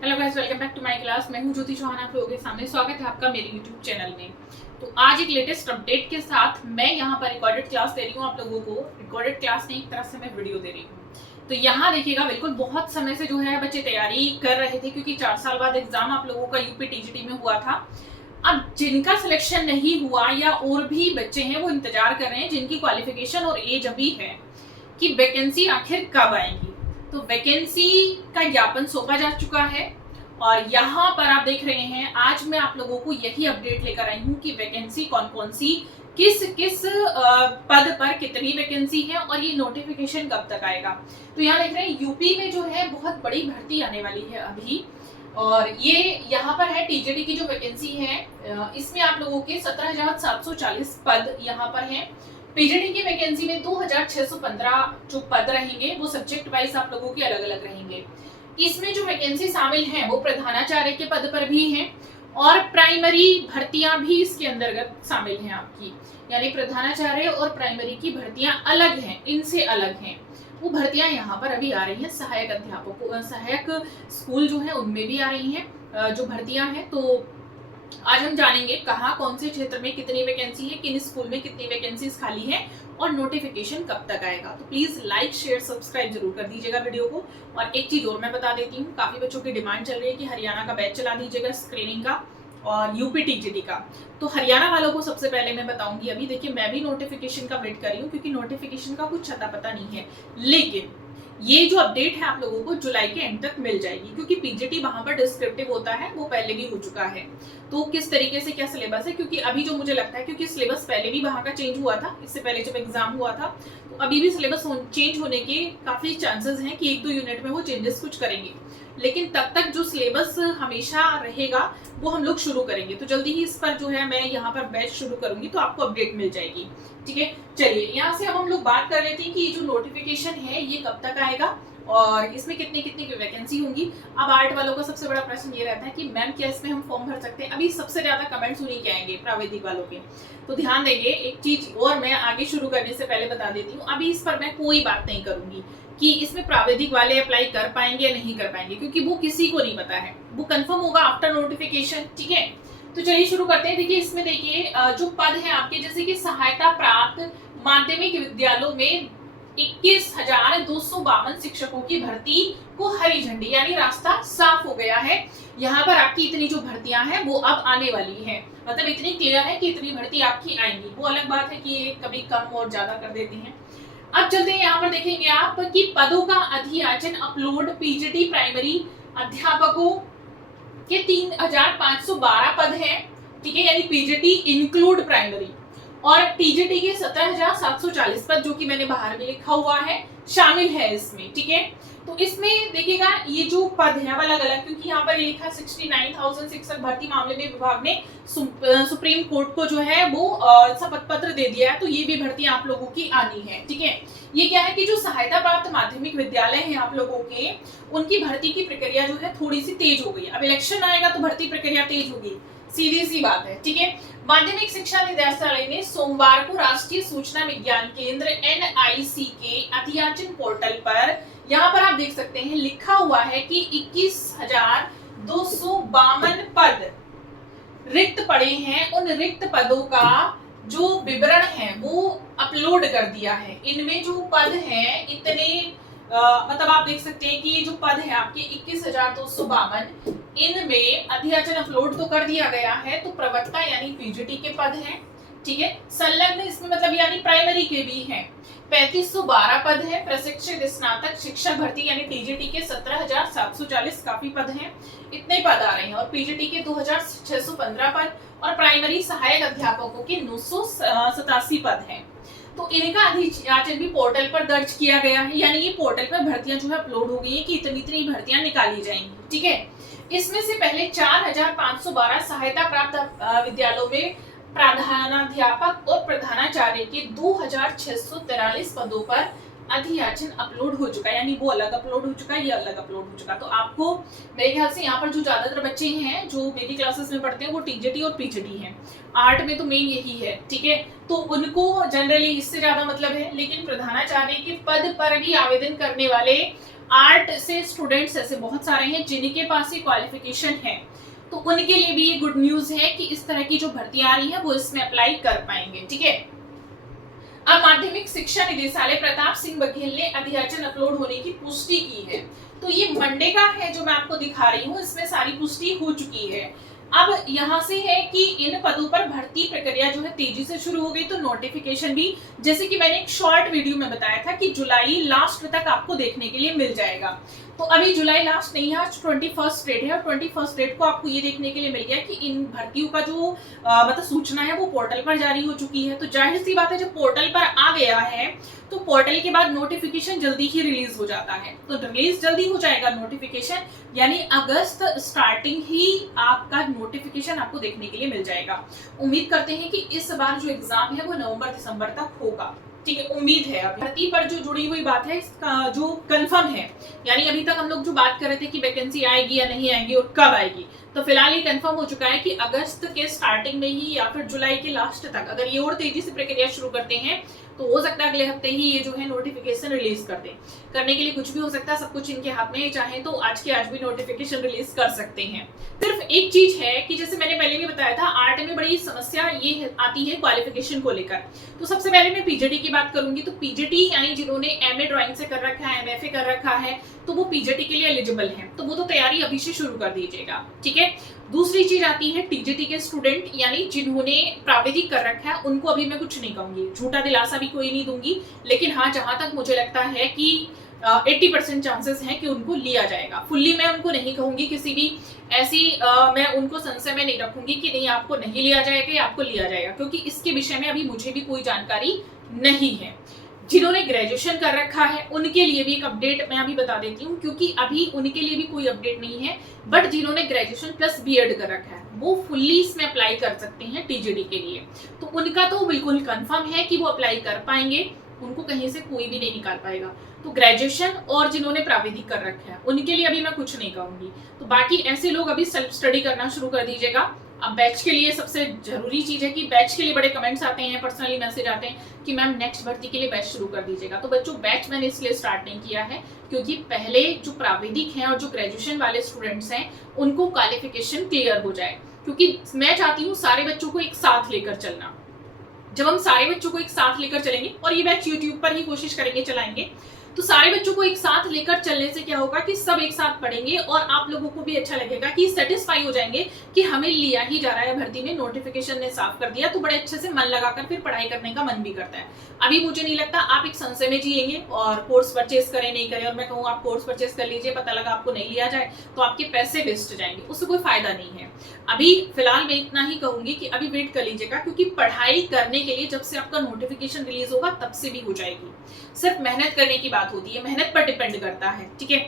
Hello guys, welcome back to my class. मैं हूं ज्योति चौहान, आप लोगों के सामने स्वागत है आपका मेरे यूट्यूब चैनल में। तो आज एक लेटेस्ट अपडेट के साथ मैं यहां पर रिकॉर्डेड क्लास दे रही हूं आप लोगों को। रिकॉर्डेड क्लास नहीं, एक तरह से मैं वीडियो दे रही हूं। तो यहाँ देखिएगा, बिल्कुल बहुत समय से जो है बच्चे तैयारी कर रहे थे, क्योंकि 4 साल बाद एग्जाम आप लोगों का यूपी टीजीटी में हुआ था। अब जिनका सिलेक्शन नहीं हुआ या और भी बच्चे हैं, वो इंतजार कर रहे हैं, जिनकी क्वालिफिकेशन और एज अभी है कि वैकेंसी आखिर कब आएगी। तो वैकेंसी का ज्ञापन सौंपा जा चुका है और यहाँ पर आप देख रहे हैं, आज मैं आप लोगों को यही अपडेट लेकर आई हूँ कि वैकेंसी कौन कौन सी, किस किस पद पर कितनी वैकेंसी है और ये नोटिफिकेशन कब तक आएगा। तो यहाँ देख रहे हैं, यूपी में जो है बहुत बड़ी भर्ती आने वाली है अभी। और ये यहाँ पर है टीजीटी की जो वैकेंसी है, इसमें आप लोगों के 17,740 पद यहाँ पर हैं। पीजीटी की वैकेंसी में 2,615 जो पद रहेंगे वो सब्जेक्ट वाइज आप लोगों के अलग अलग रहेंगे। इसमें जो वैकेंसी शामिल है वो प्रधानाचार्य के पद पर भी हैं और प्राइमरी भर्तियां भी इसके अंतर्गत शामिल हैं आपकी, यानी प्रधानाचार्य और प्राइमरी की भर्तियां अलग हैं, इनसे अलग हैं। वो भर्तियां यहाँ पर अभी आ रही हैं। सहायक अध्यापकों, सहायक स्कूल जो है उनमें भी आ रही हैं जो भर्तियां हैं। तो आज हम जानेंगे कहाँ कौन से क्षेत्र में कितनी वैकेंसी है, किन स्कूल में कितनी वैकेंसीज खाली है और नोटिफिकेशन कब तक आएगा। तो प्लीज लाइक शेयर सब्सक्राइब जरूर कर दीजिएगा वीडियो को। और एक चीज और मैं बता देती हूँ, काफी बच्चों की डिमांड चल रही है कि हरियाणा का बैच चला दीजिएगा स्क्रीनिंग का और यूपी टीजीटी का। तो हरियाणा वालों को सबसे पहले मैं बताऊंगी, अभी देखिए मैं भी नोटिफिकेशन का वेट कर रही हूँ, क्योंकि नोटिफिकेशन का कुछ अता पता नहीं है। लेकिन ये जो अपडेट है आप लोगों को जुलाई के एंड तक मिल जाएगी, क्योंकि पीजीटी वहां पर डिस्क्रिप्टिव होता है, वो पहले भी हो चुका है। तो किस तरीके से क्या सिलेबस है, क्योंकि अभी जो मुझे लगता है, क्योंकि सिलेबस पहले भी वहां का चेंज हुआ था, इससे पहले जब एग्जाम हुआ था, तो अभी भी सिलेबस चेंज होने के काफी चांसेस हैं कि 1-2 यूनिट में वो चेंजेस कुछ करेंगे। लेकिन तब तक जो सिलेबस हमेशा रहेगा वो हम लोग शुरू करेंगे। तो जल्दी ही इस पर जो है मैं यहाँ पर बैच शुरू करूंगी, तो आपको अपडेट मिल जाएगी। ठीक है, चलिए यहाँ से अब हम लोग बात कर लेते हैं कि ये जो नोटिफिकेशन है ये कब तक आएगा और इसमें कितनी कितनी की वैकेंसी होंगी। अब आर्ट वालों का सबसे बड़ा प्रश्न ये रहता है कि मैम क्या इसमें हम फॉर्म भर सकते हैं। अभी सबसे ज्यादा कमेंट्स उन्हीं के आएंगे, प्राविधिक वालों के। तो ध्यान देंगे, एक चीज और मैं आगे शुरू करने से पहले बता देती हूँ, अभी इस पर मैं कोई बात नहीं करूंगी कि इसमें प्राविधिक वाले अप्लाई कर पाएंगे या नहीं कर पाएंगे, क्योंकि वो किसी को नहीं पता है, वो कंफर्म होगा आफ्टर नोटिफिकेशन। ठीक है, तो चलिए शुरू करते हैं। देखिए इसमें देखिए जो पद है आपके, जैसे कि सहायता प्राप्त माध्यमिक विद्यालयों में 21,252 शिक्षकों की भर्ती को हरी झंडी, यानी रास्ता साफ हो गया है। यहाँ पर आपकी इतनी जो भर्तियां हैं वो अब आने वाली है, मतलब इतनी क्लियर है कि इतनी भर्ती आपकी आएंगी। वो अलग बात है कि ये कभी कम और ज्यादा कर देती हैं। अब चलते हैं, यहाँ पर देखेंगे आप कि पदों का अधियाचन अपलोड। पीजीटी प्राइमरी अध्यापकों के 3,512 पद हैं। ठीक है, यानी पीजीटी इंक्लूड प्राइमरी, और टीजीटी के 17,740 पद, जो कि मैंने बाहर में लिखा हुआ है, शामिल है इसमें। ठीक है, तो इसमें देखिएगा ये जो पद है अलग अलग, क्योंकि यहाँ पर लिखा 69,000 शिक्षक भर्ती मामले में विभाग ने सुप्रीम कोर्ट को जो है वो शपथ पत्र दे दिया है। तो ये भी भर्ती आप लोगों की आनी है। ठीक है, ये क्या है कि जो सहायता प्राप्त माध्यमिक विद्यालय है आप लोगों के, उनकी भर्ती की प्रक्रिया जो है थोड़ी सी तेज हो गई। अब इलेक्शन आएगा तो भर्ती प्रक्रिया तेज होगी, सीधी सी बात है। ठीक है, माध्यमिक शिक्षा निदेशालय ने सोमवार को राष्ट्रीय सूचना विज्ञान केंद्र एनआईसी के अधियाचन पोर्टल पर, यहाँ पर आप देख सकते हैं लिखा हुआ है कि 21,252 पद रिक्त पड़े हैं। उन रिक्त पदों का जो विवरण है वो अपलोड कर दिया है। इनमें जो पद हैं इतने मतलब आप देख सकते हैं कि ये जो पद है आपके 21,252, इनमें अधियाचन अपलोड तो कर दिया गया है। तो प्रवक्ता यानी पीजीटी के पद हैं। ठीक है, संलग्न इसमें मतलब यानी प्राइमरी के भी हैं, 3,512 पद है। प्रशिक्षित स्नातक शिक्षक भर्ती यानी टीजीटी के 17,740 काफी पद हैं, इतने पद आ रहे हैं। और पीजीटी के 2,615 पद और प्राइमरी सहायक अध्यापकों के 987 पद हैं। तो इनका अधियाचन भी पोर्टल पर दर्ज किया गया है, यानी ये पोर्टल पर भर्तियां जो है अपलोड हो गई है कि इतनी इतनी भर्तियां निकाली जाएंगी। ठीक है, इसमें से पहले 4,512 सहायता प्राप्त विद्यालयों में प्रधानाध्यापक और प्रधानाचार्य के 2,643 पदों पर अधियाचन अपलोड हो चुका है, यानी वो अलग अपलोड हो चुका है, ये अलग अपलोड हो चुका। तो आपको मेरे ख्याल से यहाँ पर जो ज्यादातर बच्चे हैं जो मेरी क्लासेस में पढ़ते हैं वो टीजीटी और पीजीटी हैं। आर्ट में तो मेन यही है। ठीक है, तो उनको जनरली इससे ज्यादा मतलब है। लेकिन प्रधानाचार्य के पद पर भी आवेदन करने वाले आर्ट से स्टूडेंट्स ऐसे बहुत सारे हैं जिनके पास ये क्वालिफिकेशन है, तो उनके लिए भी ये गुड न्यूज है कि इस तरह की जो भर्ती आ रही है वो इसमें अप्लाई कर पाएंगे। ठीक है, अब माध्यमिक शिक्षा निदेशालय प्रताप सिंह बघेल ने अध्याचन अपलोड होने की पुष्टि की है। तो ये मंडे का है जो मैं आपको दिखा रही हूँ, इसमें सारी पुष्टि हो चुकी है। अब यहाँ से है कि इन पदों पर भर्ती प्रक्रिया जो है तेजी से शुरू हो गई, तो नोटिफिकेशन भी, जैसे कि मैंने एक शॉर्ट वीडियो में बताया था कि जुलाई लास्ट तक आपको देखने के लिए मिल जाएगा। तो अभी जुलाई लास्ट नहीं है, आज 21 डेट है और 21 डेट को आपको ये देखने के लिए मिल गया कि इन भर्तियों का जो मतलब सूचना है वो पोर्टल पर जारी हो चुकी है। तो जाहिर सी बात है, जब पोर्टल पर आ गया है तो पोर्टल के बाद नोटिफिकेशन जल्दी ही रिलीज हो जाता है। तो रिलीज जल्दी हो जाएगा नोटिफिकेशन, यानी अगस्त स्टार्टिंग ही आपका नोटिफिकेशन आपको देखने के लिए मिल जाएगा। उम्मीद करते हैं कि इस बार जो एग्जाम है वो नवंबर दिसंबर तक होगा। ठीक है, उम्मीद है। अभी भर्ती पर जो जुड़ी हुई बात है इसका जो कंफर्म है, यानी अभी तक हम लोग जो बात कर रहे थे कि वैकेंसी आएगी या नहीं आएगी और कब आएगी, तो फिलहाल ये कंफर्म हो चुका है कि अगस्त के स्टार्टिंग में ही या फिर जुलाई के लास्ट तक अगर ये और तेजी से प्रक्रिया शुरू करते हैं तो हो सकता है अगले हफ्ते ही ये जो है नोटिफिकेशन रिलीज कर दें। करने के लिए कुछ भी हो सकता है, सब कुछ इनके हाथ में, चाहे तो आज के आज भी नोटिफिकेशन रिलीज कर सकते हैं। सिर्फ एक चीज है कि जैसे मैंने पहले भी बताया था, आर्ट में बड़ी समस्या ये आती है क्वालिफिकेशन को लेकर। तो सबसे पहले मैं पीजीटी की बात करूंगी। तो पीजीटी यानी जिन्होंने एमए ड्राइंग से कर रखा है, एमएफए कर रखा है, तो वो पीजीटी के लिए एलिजिबल हैं। तो वो तो तैयारी अभी से शुरू कर दीजिएगा। ठीक है, दूसरी चीज आती है टीजीटी के स्टूडेंट, यानी जिन्होंने प्राविधिक कर रखा है, उनको अभी मैं कुछ नहीं कहूंगी, झूठा दिलासा भी कोई नहीं दूंगी, लेकिन हाँ जहां तक मुझे लगता है कि 80% चांसेस हैं कि उनको लिया जाएगा। फुल्ली मैं उनको नहीं कहूंगी, किसी भी ऐसी मैं उनको संशय में नहीं रखूंगी कि नहीं आपको नहीं लिया जाएगा या आपको लिया जाएगा, क्योंकि इसके विषय में अभी मुझे भी कोई जानकारी नहीं है। जिन्होंने ग्रेजुएशन कर रखा है उनके लिए भी एक अपडेट मैं अभी बता देती हूँ, क्योंकि अभी उनके लिए भी कोई अपडेट नहीं है। बट जिन्होंने ग्रेजुएशन प्लस बीएड कर रखा है वो फुल्ली इसमें अप्लाई कर सकते हैं टीजीडी के लिए। तो उनका तो बिल्कुल कंफर्म है कि वो अप्लाई कर पाएंगे, उनको कहीं से कोई भी नहीं निकाल पाएगा। तो ग्रेजुएशन और जिन्होंने प्राविधिक कर रखा है उनके लिए अभी मैं कुछ नहीं कहूंगी। तो बाकी ऐसे लोग अभी सेल्फ स्टडी करना शुरू कर दीजिएगा। अब बैच के लिए सबसे जरूरी चीज है कि बैच के लिए बड़े कमेंट्स आते हैं, पर्सनली मैसेज आते हैं कि मैम नेक्स्ट भर्ती के लिए बैच शुरू कर दीजिएगा। तो बच्चों बैच मैंने इसलिए स्टार्ट नहीं किया है क्योंकि पहले जो प्राविधिक हैं और जो ग्रेजुएशन वाले स्टूडेंट्स हैं उनको क्वालिफिकेशन क्लियर हो जाए, क्योंकि मैं चाहती हूँ सारे बच्चों को एक साथ लेकर चलना। जब हम सारे बच्चों को एक साथ लेकर चलेंगे, और ये बैच यूट्यूब पर ही कोशिश करेंगे चलाएंगे, तो सारे बच्चों को एक साथ लेकर चलने से क्या होगा कि सब एक साथ पढ़ेंगे और आप लोगों को भी अच्छा लगेगा कि सेटिस्फाई हो जाएंगे कि हमें लिया ही जा रहा है भर्ती में, नोटिफिकेशन ने साफ कर दिया, तो बड़े अच्छे से मन लगाकर फिर पढ़ाई करने का मन भी करता है। अभी मुझे नहीं लगता आप एक संशय में जिएंगे और कोर्स परचेज करें नहीं करें, और मैं कहूँ आप कोर्स परचेज कर लीजिए, पता लगा आपको नहीं लिया जाए तो आपके पैसे वेस्ट जाएंगे, उससे कोई फायदा नहीं है। अभी फिलहाल मैं इतना ही कहूंगी कि अभी वेट कर लीजिएगा, क्योंकि पढ़ाई करने के लिए जब से आपका नोटिफिकेशन रिलीज होगा तब से भी हो जाएगी। सिर्फ मेहनत करने की बात होती है, मेहनत पर डिपेंड करता है। ठीक है।